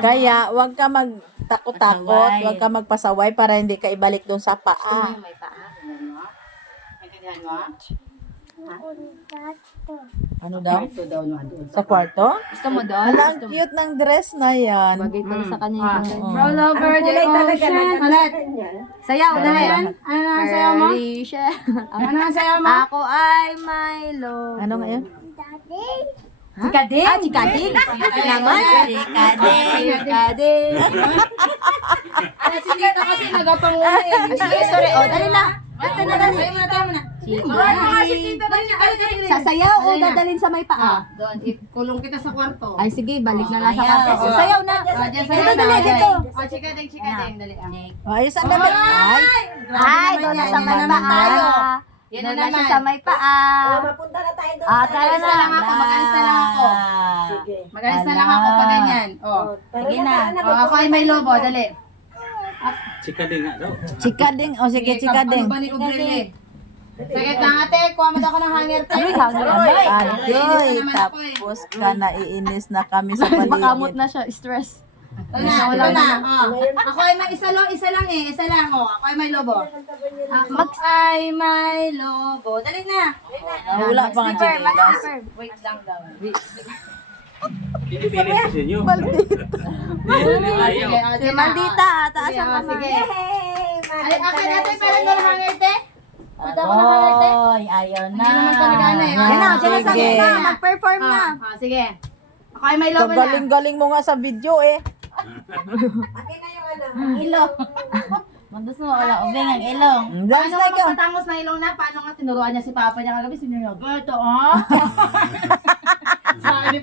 Kaya, huwag ka magtakot-takot, huwag ka magpasaway para hindi ka ibalik doon sa paa. May paa. Maintindihan mo? Ano daw? Ito daw no, doon. Sa kwarto? Gusto mo doon? Hala, ang cute ng dress na yan. Bagay pala sa kanya yung Roll over the ocean. Halat. Sayaw na yan. Ano ang sayaw mo? Felicia. Ano ang sayaw mo? Ako ay Milo. Ano nga yun? Chikading? Ah, chikading. Naman. Chikading. Ano si Tita kasi nagapanguli. Sige, sorry. O, dali na. Ito na lang. Sayo mo na tayo muna. Ano si Tita? Dali. Sasayaw o dadalhin sa may paa? Doon, ikulong kita sa kwarto. Ay, sige, balik na lang sa kwarto. Sayaw na. Dito, dali, dito. O, chikading, dali. Ayos ang damit. Ay, Ay, doon na sa may paa. Yan Doon na na siya naman. sa may paa. Mapunta na tayo doon. Tara Mag-alis na lang ako, mag-alis na lang ako. Sige. Mag-alis na lang ako pag ganyan. O. Sige na. O, ako ay may lobo, dali. Chikading nga daw. chikading. O sige, chikading. Ano ba ni Ubrele? Sakit lang ate, kuha mo daw ako ng hanger tayo. Ay, hanger. Adoy, tapos ka naiinis na kami sa Makamot paligid. na siya, stress. Ito na. O. Ako ay may isa lang eh. Isa lang. O, ako ay may lobo. Ako ay may lobo. Dali na. Wala pa nga chinelas. Wait lang daw. Pinipilit ko sa inyo. Sige, o, Si dyan na. Maldita, taas Sige, ang o, kamay. sige. Ay, akin ate, parang doon hanger te. Pwede ako ng hanger te. Oy, ayaw na. Hindi naman talaga ano eh. Yan na, dyan na sa Sige. gitna. Mag-perform na. Sige. Ako ay may lobo na. Galing-galing mo nga sa video eh. Akin na yung ano, ang ilong. Mandos mo, wala ubing ang ilong. Dance Paano na nga ikaw. magpatangos na ilong na? Paano nga tinuruan niya si Papa niya kagabi? Sino niya? Ito, oh. Sabi